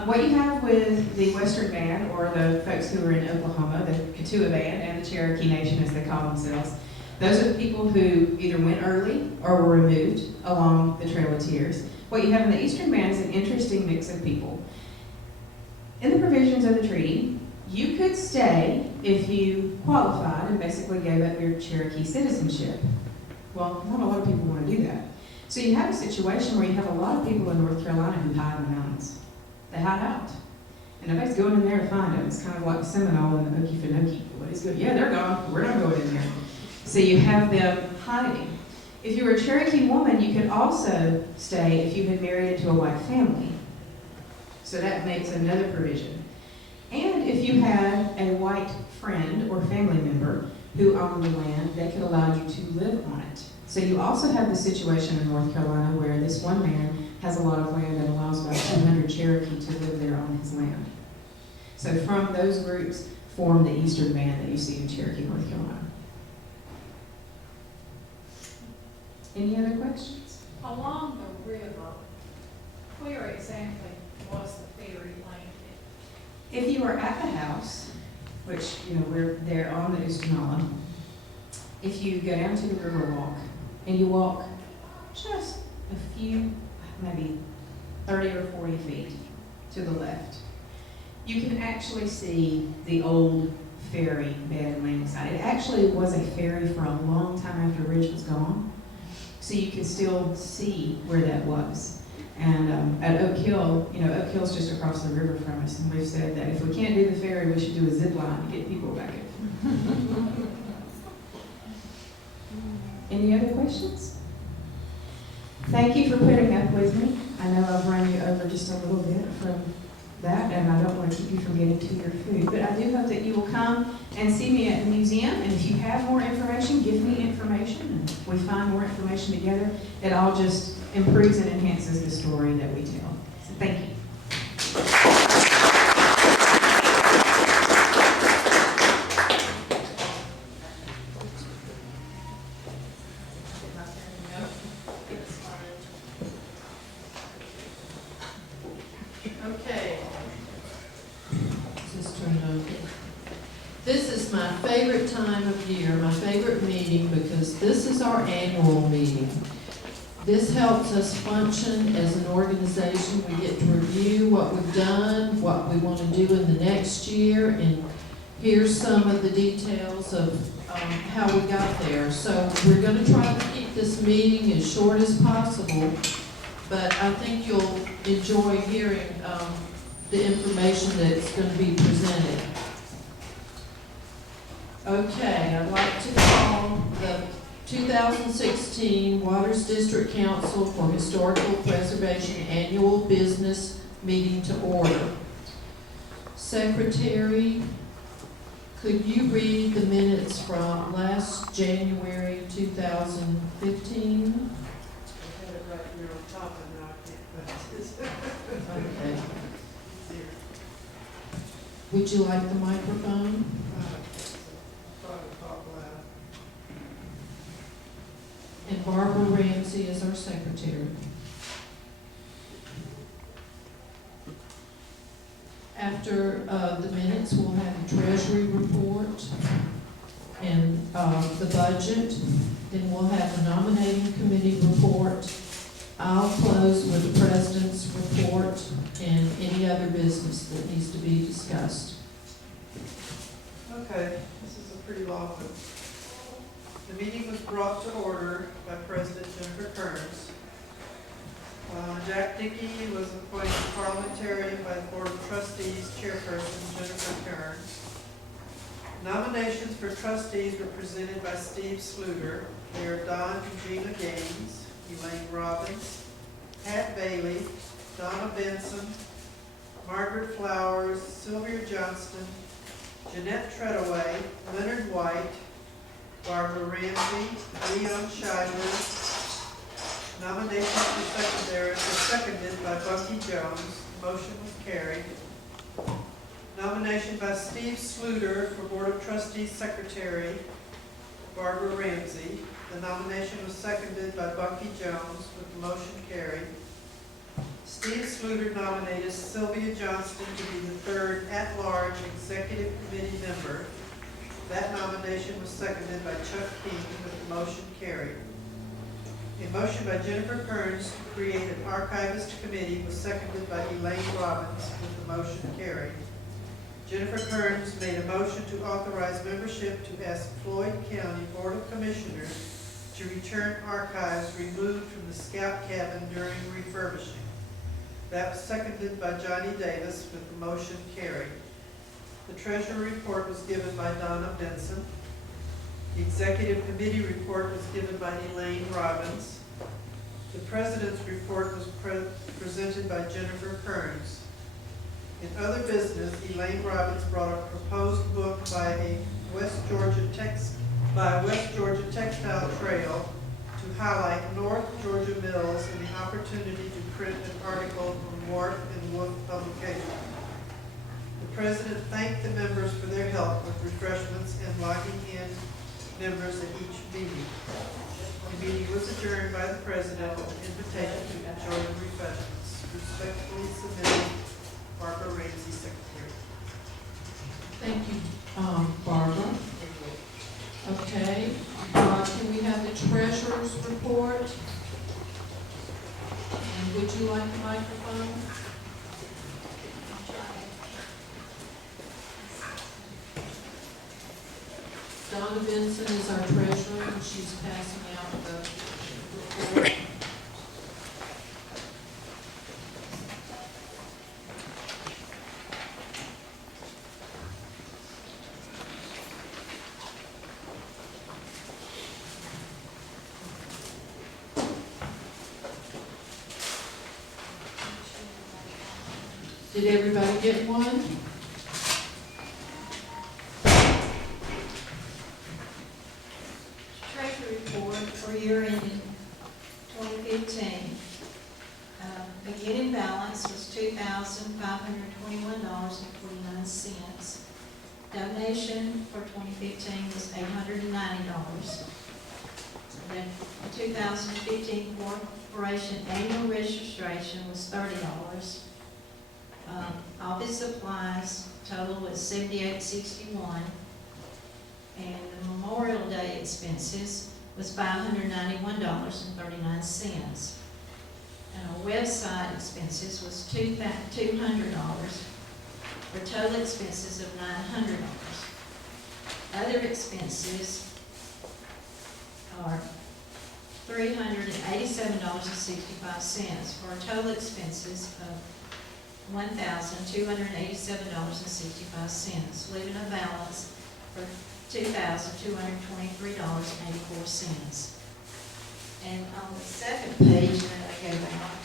What you have with the Western Band, or the folks who are in Oklahoma, the Kituah Band and the Cherokee Nation as they call themselves, Those are the people who either went early or were removed along the Trail of Tears. What you have in the Eastern Band is an interesting mix of people. In the provisions of the treaty, you could stay if you qualified and basically gave up your Cherokee citizenship. Well, not a lot of people want to do that. So you have a situation where you have a lot of people in North Carolina who hide in the mountains. They hide out. And nobody's going in there to find them. It's kind of like the Seminole and the Okefenokee. Nobody's going, yeah, they're gone. We're not going in there. So you have them hiding. If you were a Cherokee woman, you could also stay if you had married into a white family. So that makes another provision. And if you had a white friend or family member who owned the land, they could allow you to live on it. So you also have the situation in North Carolina where this one man has a lot of land and allows about 200 Cherokee to live there on his land. So from those groups form the Eastern Band that you see in Cherokee, North Carolina. Any other questions? Along the river, where exactly was the ferry landed? If you are at the house, which, you know, we're there on the Ustinala, if you go down to the river walk and you walk just a few, maybe 30 or 40 feet to the left, you can actually see the old ferry bed and landing site. It actually was a ferry for a long time after Ridge was gone. So you can still see where that was. And at Oak Hill, you know, Oak Hill's just across the river from us, and we've said that if we can't do the ferry, we should do a zip line to get people back in. Any other questions? Thank you for putting up with me. I know I've run you over just a little bit from that, and I don't want to keep you from getting to your food. But I do hope that you will come and see me at the museum, and if you have more information, give me information, and we find more information together. It all just improves and enhances the story that we tell. So thank you. Okay. Just turn it over. This is my favorite time of year, my favorite meeting, because this is our annual meeting. This helps us function as an organization. We get to review what we've done, what we want to do in the next year, and here's some of the details of how we got there. So we're going to try to keep this meeting as short as possible, but I think you'll enjoy hearing the information that's going to be presented. Okay, I'd like to call the 2016 Waters District Council for Historical Preservation Annual Business Meeting to order. Secretary, could you read the minutes from last January 2015? I had it right here on top, and now I can't find it. Okay. Would you like the microphone? Try to talk loud. And Barbara Ramsey is our secretary. After the minutes, we'll have the treasury report and the budget. Then we'll have the nominating committee report. I'll close with the president's report and any other business that needs to be discussed. Okay, this is a pretty long one. The meeting was brought to order by President Jennifer Kearns. Jack Dickey was appointed parliamentarian by the Board of Trustees chairperson Jennifer Kearns. Nominations for trustees were presented by Steve Sluder. They are Don and Gina Gaines, Elaine Robbins, Pat Bailey, Donna Benson, Margaret Flowers, Sylvia Johnston, Jeanette Treadaway, Leonard White, Barbara Ramsey, Leon Scheidler. Nominations for secretary were seconded by Bucky Jones. Motion was carried. Nomination by Steve Sluder for Board of Trustees Secretary, Barbara Ramsey. The nomination was seconded by Bucky Jones with the motion carried. Steve Sluder nominated Sylvia Johnston to be the third at-large executive committee member. That nomination was seconded by Chuck King, with the motion carried. A motion by Jennifer Kearns to create an archivist committee was seconded by Elaine Robbins, with the motion carried. Jennifer Kearns made a motion to authorize membership to ask Floyd County Board of Commissioners to return archives removed from the scout cabin during refurbishing. That was seconded by Johnny Davis, with the motion carried. The treasurer report was given by Donna Benson. The executive committee report was given by Elaine Robbins. The president's report was presented by Jennifer Kearns. In other business, Elaine Robbins brought a proposed book by a West Georgia textile trail to highlight North Georgia mills and the opportunity to print an article from Wharf and Wolf publication. The president thanked the members for their help with refreshments and logging in members at each meeting. The meeting was adjourned by the president with an invitation to enjoy the refreshments. Respectfully submitted, Barbara Ramsey, Secretary. Thank you, Barbara. Okay, can we have the treasurer's report? And would you like the microphone? Donna Benson is our treasurer, and she's passing out the report. Did everybody get one? Treasury report for year ending 2015. Beginning balance was $2,521.49. Donation for 2015 was $890. The 2015 corporation annual registration was $30. Office supplies total was $78.61. And the Memorial Day expenses was $591.39. And our website expenses was $200, for total expenses of $900. Other expenses are $387.65, for total expenses of $1,287.65, leaving a balance for $2,223.84. And on the second page that I gave out,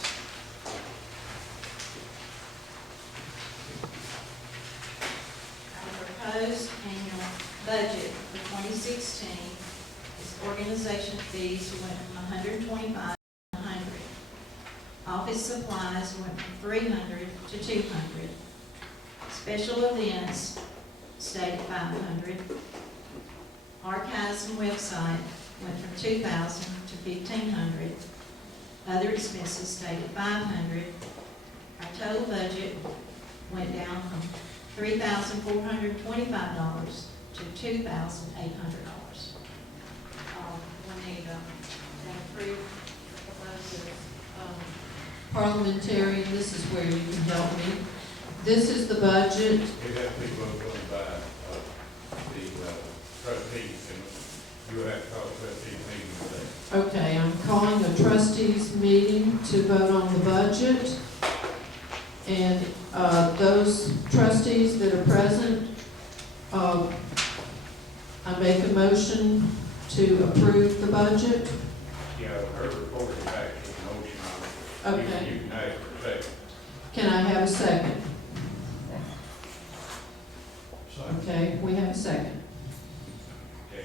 our proposed annual budget for 2016 is organization fees went from $125 to $100. Office supplies went from $300 to $200. Special events stayed at $500. Archives and website went from $2,000 to $1,500. Other expenses stayed at $500. Our total budget went down from $3,425 to $2,800. We need to approve the proposals. Parliamentarian, this is where you can help me. This is the budget. We have people voting by the trustees, and you have to call trustees meeting today. Okay, I'm calling a trustees meeting to vote on the budget. And those trustees that are present, I make a motion to approve the budget. Yeah, her report is actually a motion on it. Okay. You can ask for a second. Can I have a second? Okay, we have a second. Okay,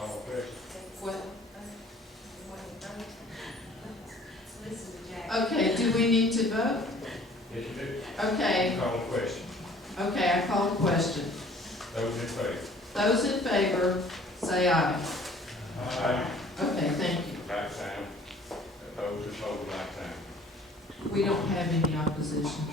all fair. What? Listen to Jack. Okay, do we need to vote? Yes, you do. Okay, Call the question. okay, I call the question. Those in favor? Those in favor, say aye. Aye. Okay, thank you. Like sign. Those opposed, like sign. We don't have any opposition.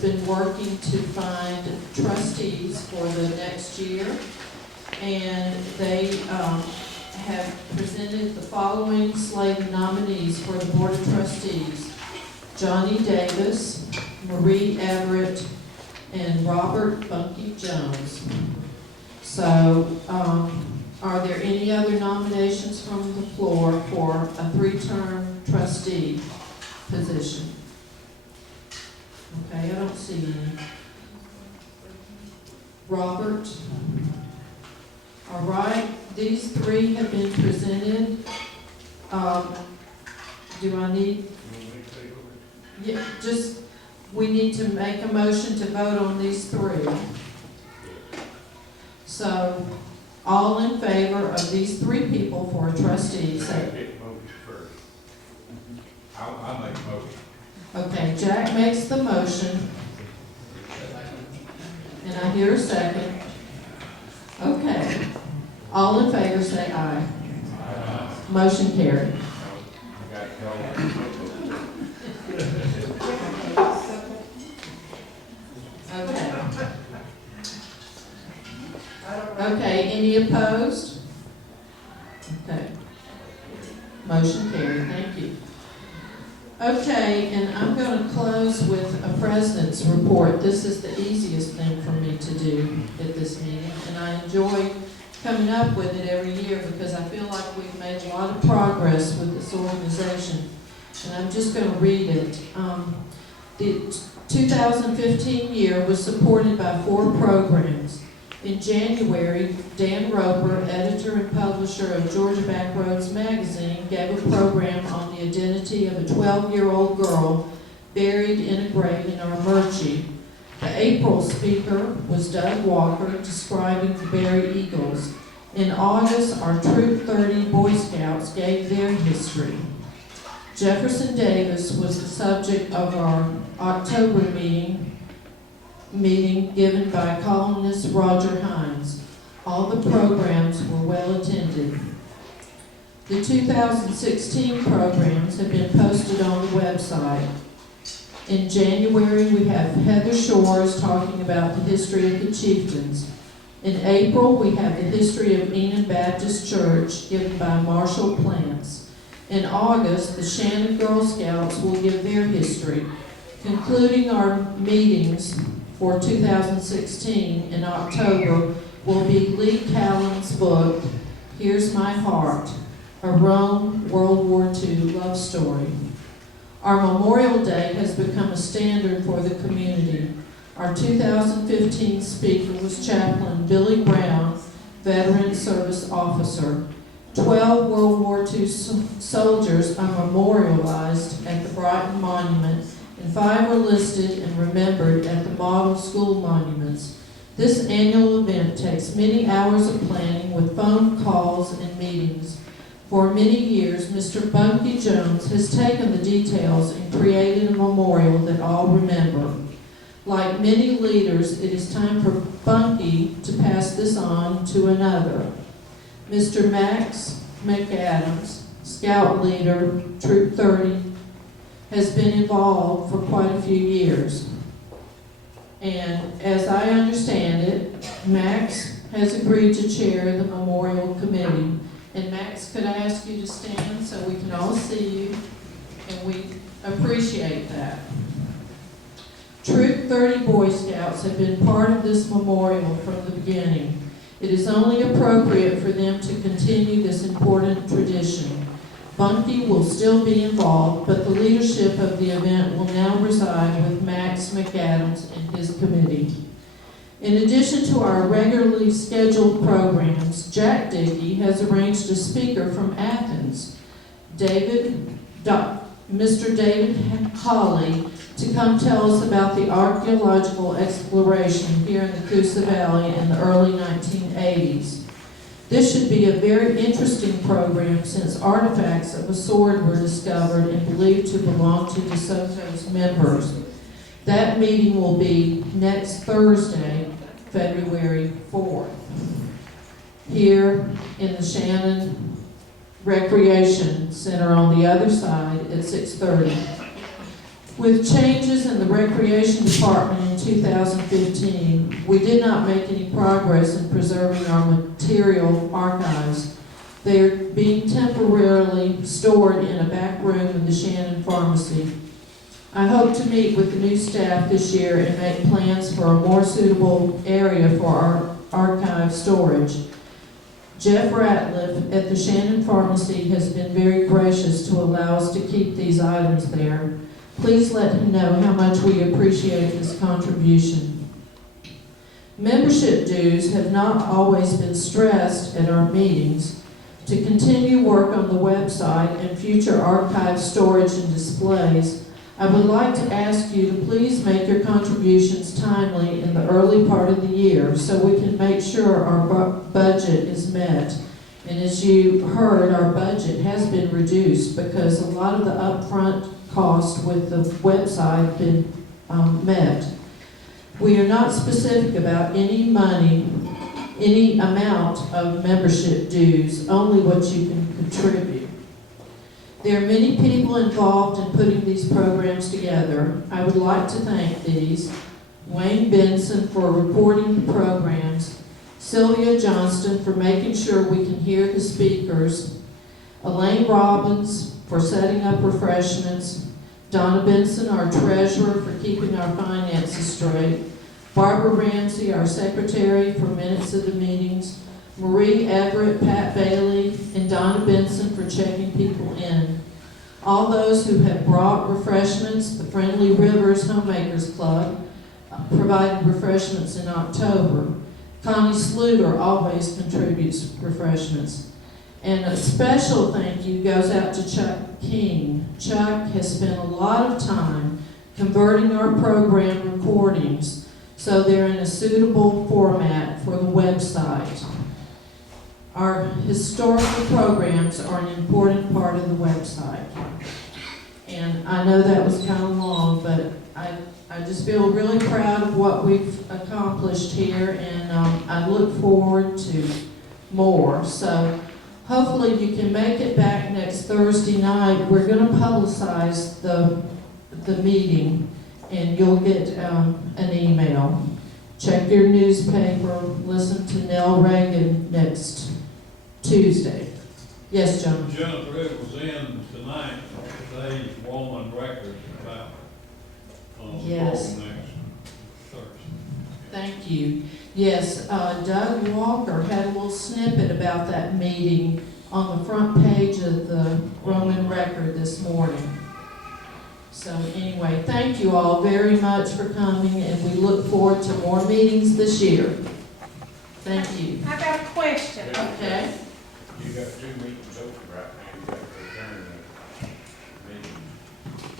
been working to find trustees for the next year. And they have presented the following slate of nominees for the Board of Trustees: Johnny Davis, Marie Everett, and Robert Bunky Jones. So, are there any other nominations from the floor for a three-term trustee position? Okay, I don't see any. Robert? All right, these three have been presented. Do I need? Yeah, just, we need to make a motion to vote on these three. So, all in favor of these three people for a trustee, say. Get motion first. I'll make a motion. Okay, Jack makes the motion. And I hear a second. Okay. All in favor, say aye. Motion carried. I got to go. Okay. Okay, any opposed? Okay. Motion carried, thank you. Okay, and I'm going to close with a president's report. This is the easiest thing for me to do at this meeting, and I enjoy coming up with it every year because I feel like we've made a lot of progress with this organization. And I'm just going to read it. The 2015 year was supported by 4 programs. In January, Dan Roper, editor and publisher of Georgia Backroads magazine, gave a program on the identity of a 12-year-old girl buried in a grave in Armurchie. The April speaker was Doug Walker, describing the Berry Eagles. In August, our Troop 30 Boy Scouts gave their history. Jefferson Davis was the subject of our October meeting given by columnist Roger Hines. All the programs were well attended. The 2016 programs have been posted on the website. In January, we have Heather Shores talking about the history of the Chieftains. In April, we have the history of Enon Baptist Church given by Marshall Plants. In August, the Shannon Girl Scouts will give their history. Concluding our meetings for 2016 in October will be Lee Callan's book, Here's My Heart, a Rome World War II love story. Our Memorial Day has become a standard for the community. Our 2015 speaker was Chaplain Billy Brown, veteran service officer. 12 World War II soldiers are memorialized at the Brighton Monument, and 5 are listed and remembered at the Model School Monuments. This annual event takes many hours of planning with phone calls and meetings. For many years, Mr. Bunky Jones has taken the details and created a memorial that all remember. Like many leaders, it is time for Bunky to pass this on to another. Mr. Max McAdams, Scout leader, Troop 30, has been involved for quite a few years. And as I understand it, Max has agreed to chair the memorial committee. And Max, could I ask you to stand so we can all see you? And we appreciate that. Troop 30 Boy Scouts have been part of this memorial from the beginning. It is only appropriate for them to continue this important tradition. Bunky will still be involved, but the leadership of the event will now reside with Max McAdams and his committee. In addition to our regularly scheduled programs, Jack Dickey has arranged a speaker from Athens, Mr. David Hawley, to come tell us about the archaeological exploration here in the Coosa Valley in the early 1980s. This should be a very interesting program since artifacts of a sword were discovered and believed to belong to DeSoto's members. That meeting will be next Thursday, February 4th, here in the Shannon Recreation Center on the other side at 6:30. With changes in the Recreation Department in 2015, we did not make any progress in preserving our material archives. They are being temporarily stored in a back room in the Shannon Pharmacy. I hope to meet with the new staff this year and make plans for a more suitable area for our archive storage. Jeff Ratliff at the Shannon Pharmacy has been very gracious to allow us to keep these items there. Please let him know how much we appreciate his contribution. Membership dues have not always been stressed at our meetings. To continue work on the website and future archive storage and displays, I would like to ask you to please make your contributions timely in the early part of the year so we can make sure our budget is met. And as you heard, our budget has been reduced because a lot of the upfront cost with the website been met. We are not specific about any money, any amount of membership dues, only what you can contribute. There are many people involved in putting these programs together. I would like to thank these: Wayne Benson for reporting the programs, Sylvia Johnston for making sure we can hear the speakers, Elaine Robbins for setting up refreshments, Donna Benson, our treasurer, for keeping our finances straight, Barbara Ramsey, our secretary, for minutes of the meetings, Marie Everett, Pat Bailey, and Donna Benson for checking people in. All those who have brought refreshments, the Friendly Rivers Homemakers Club provided refreshments in October. Connie Sluter always contributes refreshments. And a special thank you goes out to Chuck King. Chuck has spent a lot of time converting our program recordings so they're in a suitable format for the website. Our historical programs are an important part of the website. And I know that was kind of long, but I just feel really proud of what we've accomplished here, and I look forward to more. So hopefully you can make it back next Thursday night. We're going to publicize the meeting, and you'll get an email. Check your newspaper, listen to Nell Reagan next Tuesday. Yes, John? Jennifer, it was in tonight, today's Woman Records about, Yes. next Thursday. Thank you. Yes, Doug Walker had a little snippet about that meeting on the front page of the Roman Record this morning. So anyway, thank you all very much for coming, and we look forward to more meetings this year. Thank you. I got a question. Okay. You got 2 meetings open right now, you got to adjourn the meeting.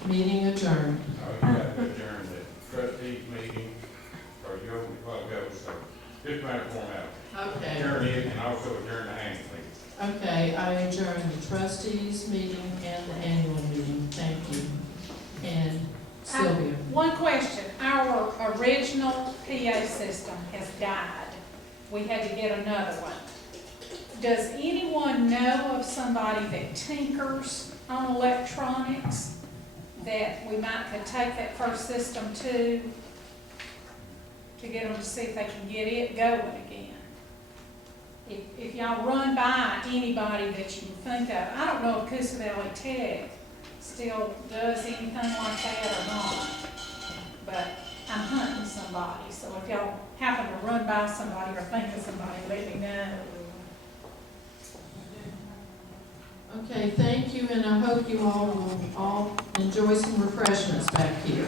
Meeting adjourned. Oh, you got to adjourn the trustees meeting, or you open the club goes, so just matter of formality. Okay. Adjourn it and also adjourn the annual meeting. Okay, I adjourn the trustees meeting and the annual meeting. Thank you. And Sylvia. One question. Our original PA system has died. We had to get another one. Does anyone know of somebody that tinkers on electronics that we might could take that first system to get them to see if they can get it going again? If y'all run by anybody that you think of, I don't know if Coosa Valley Tech still does anything like that or not, but I'm hunting somebody, so if y'all happen to run by somebody or think of somebody, let me know. Okay, thank you, and I hope you all will enjoy some refreshments back here.